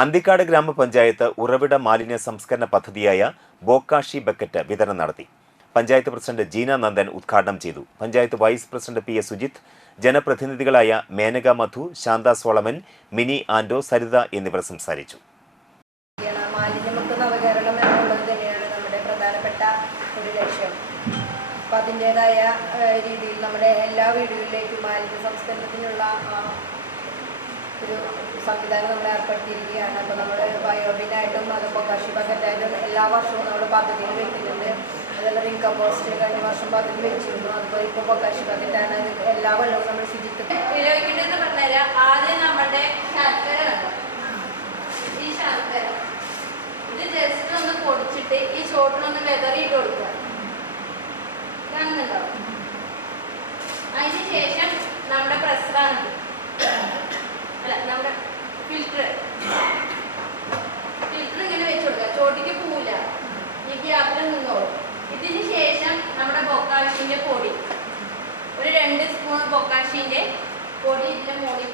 അന്തിക്കാട് ഗ്രാമപഞ്ചായത്ത് ഉറവിട മാലിന്യ സംസ്കരണ പദ്ധതിയായ ബോക്കാഷി ബക്കറ്റ് വിതരണം നടത്തി. പഞ്ചായത്ത് പ്രസിഡന്റ് ജീന നന്ദൻ ഉദ്ഘാടനം ചെയ്തു. Panchayat vice president P. S. Sujith, ജനപ്രതിനിധികളായ മേനക മധു, ശാന്ത സോളമൻ, മിനി ആൻഡോ, സരിത എന്നിവർ സംസാരിച്ചു. മാലിന്യമുക്ത നവകേരളം എന്നുള്ളത് തന്നെയാണ് നമ്മുടെ പ്രധാനപ്പെട്ട ഒരു ലക്ഷ്യം. അപ്പം അതിൻ്റേതായ രീതിയിൽ നമ്മുടെ എല്ലാ വീടുകളിലേക്കും മാലിന്യ സംസ്കരണത്തിനുള്ള ഒരു സംവിധാനം നമ്മൾ ഏർപ്പെടുത്തിയിരിക്കുകയാണ്. അപ്പോൾ നമ്മൾ ബയോബിനായിട്ടും അത് ബോക്കാഷി ബക്കറ്റായിട്ടും എല്ലാ വർഷവും നമ്മൾ പദ്ധതിയിൽ വെക്കുന്നുണ്ട്. അതുപോലെ റിംഗ് കമ്പോസ്റ്റ് കഴിഞ്ഞ വർഷം പദ്ധതി വെച്ചിരുന്നു. അതുപോലെ ഇപ്പോൾ ബോക്കാഷി ബക്കറ്റാണ്. എല്ലാ കൊല്ലവും നമ്മൾ ശുചിത്വം ഉപയോഗിക്കേണ്ടതെന്ന് പറഞ്ഞാൽ ആദ്യം നമ്മുടെ ശർക്കര കണ്ടോ, ഈ ശർക്കര ഇത് ജസ്റ്റ് ഒന്ന് പൊടിച്ചിട്ട് ഈ ചോട്ടിനൊന്ന് വെതറിയിട്ട് കൊടുക്കുക. കാണുന്നുണ്ടോ? അതിന് ശേഷം നമ്മുടെ പ്രസ്സാണ്, അല്ല നമ്മുടെ ഫിൽറ്റർ ഇങ്ങനെ വെച്ച് കൊടുക്കുക. ചോട്ടിക്ക് പോവില്ല, ഈ ഗ്യാപ്പിൽ നിന്നോളും. ഇതിന് ശേഷം നമ്മുടെ ബൊക്കാഷിൻ്റെ പൊടി, ഒരു 2 സ്പൂൺ ബൊക്കാഷിൻ്റെ പൊടി ഇതിൻ്റെ മുകളിൽ